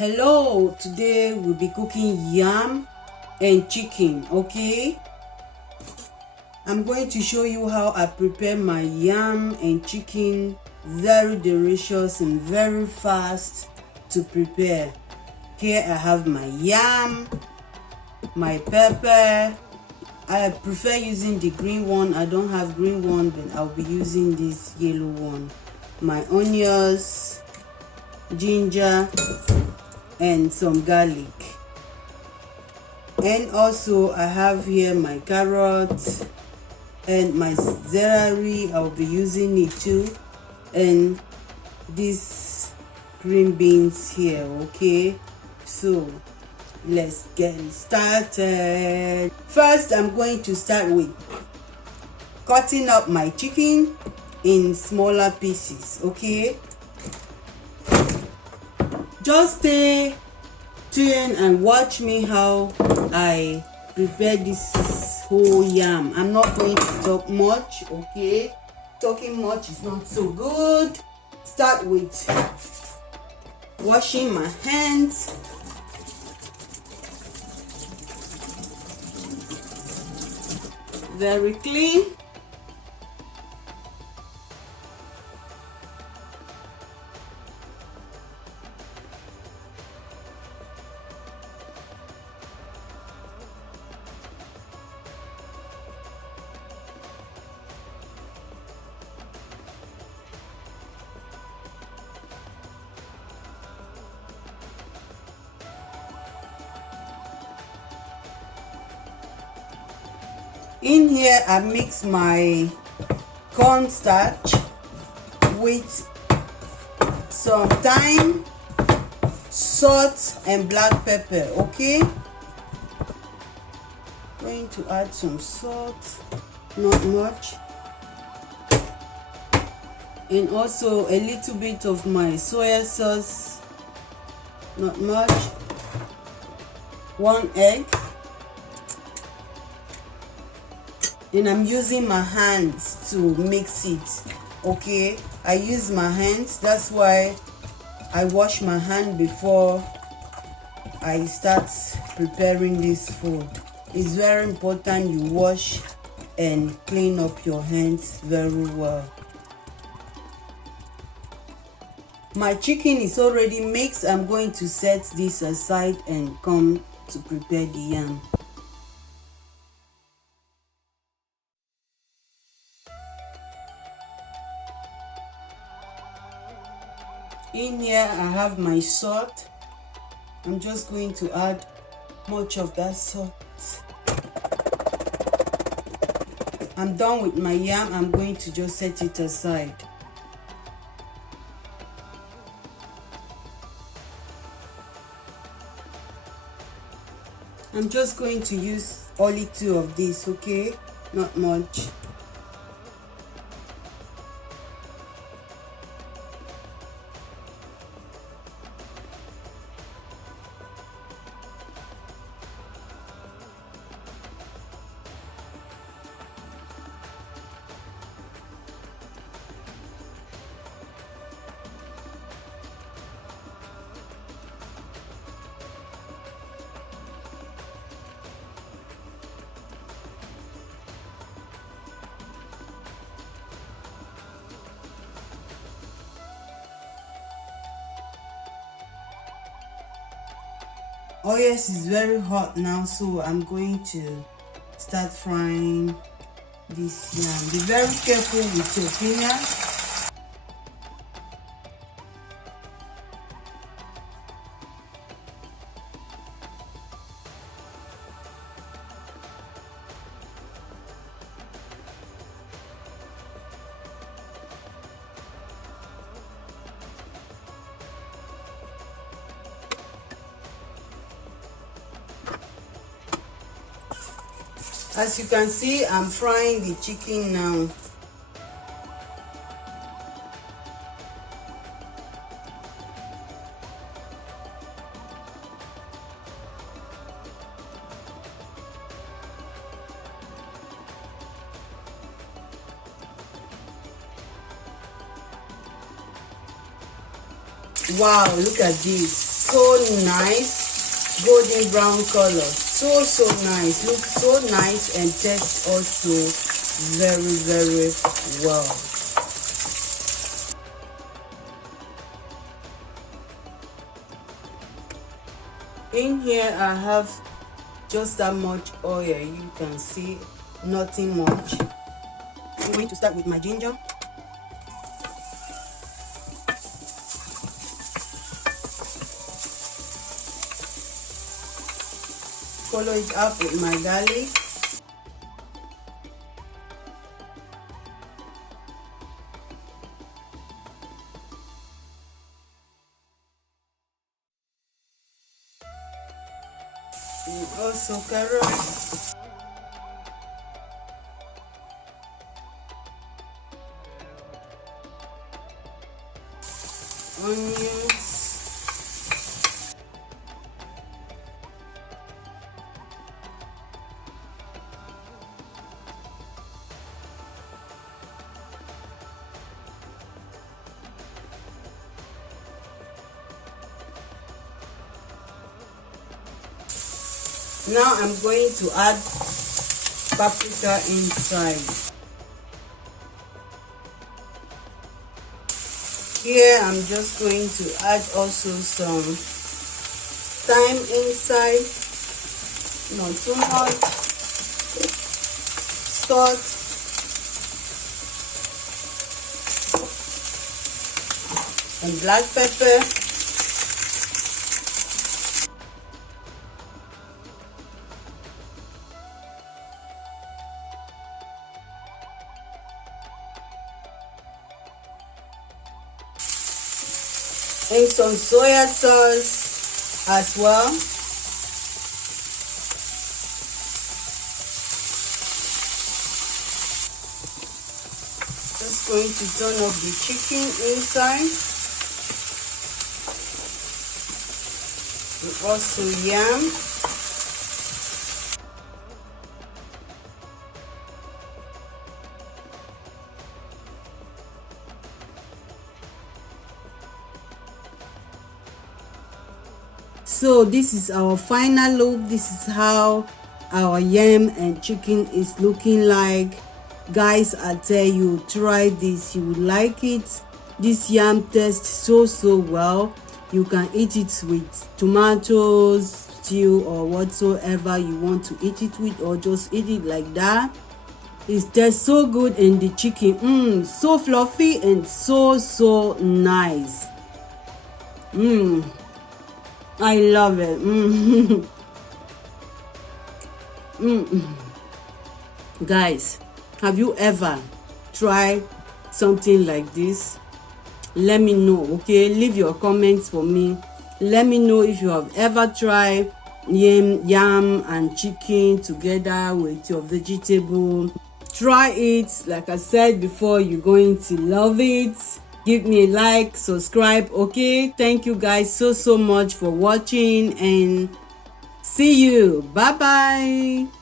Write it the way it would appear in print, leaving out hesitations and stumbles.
Hello, today we'll be cooking yam and chicken. Okay, I'm going to show you how I prepare my yam and chicken. Very delicious and very fast to prepare. Here I have my yam, my pepper. I prefer using the green one. I don't have green one, but I'll be using this yellow one. My onions, ginger, and some garlic. And also I have here my carrots and my celery. I'll be using it too, and these green beans here. Okay, so let's get started. First, I'm going to start with cutting up my chicken in smaller pieces. Okay, just stay tuned and watch me how I prepare this whole yam. I'm not going to talk much. Okay, talking much is not so good. Start with washing my hands. Very clean. In here, I mix my cornstarch with some thyme, salt, and black pepper. Okay, going to add some salt, not much, and also a little bit of my soy sauce, not much. 1 egg. And I'm using my hands to mix it. Okay, I use my hands. That's why I wash my hand before I start preparing this food. It's very important you wash and clean up your hands very well. My chicken is already mixed. I'm going to set this aside and come to prepare the yam. In here I have my salt. I'm just going to add much of that salt. I'm done with my yam. I'm going to just set it aside. I'm just going to use only 2 of these, okay? Not much. Oh yes, it's very hot now, so I'm going to start frying this yam. Be very careful with your fingers. As you can see, I'm frying the chicken now. Wow, look at this. so nice, golden brown color. So nice, looks so nice, and tastes also very well. In here I have just that much oil. You can see nothing much. I'm going to start with my ginger. Follow it up with my garlic. And also carrots. Onions. Now I'm going to add paprika inside. Here I'm just going to add also some thyme inside, not too much, salt, and black pepper. And some soya sauce as well. Just going to turn off the chicken inside. And also yam. So this is our final look. This is how our yam and chicken is looking like. Guys, I tell you, try this, you will like it. This yam tastes so well. You can eat it with tomatoes, stew, or whatsoever you want to eat it with, or just eat it like that. It tastes so good, and the chicken so fluffy and so nice. I love it. Guys, have you ever tried something like this? Let me know, okay? Leave your comments for me. Let me know if you have ever tried yam and chicken together with your vegetable. Try it. Like I said before, you're going to love it. Give me a like, subscribe, okay? Thank you guys so much for watching, and see you. Bye bye.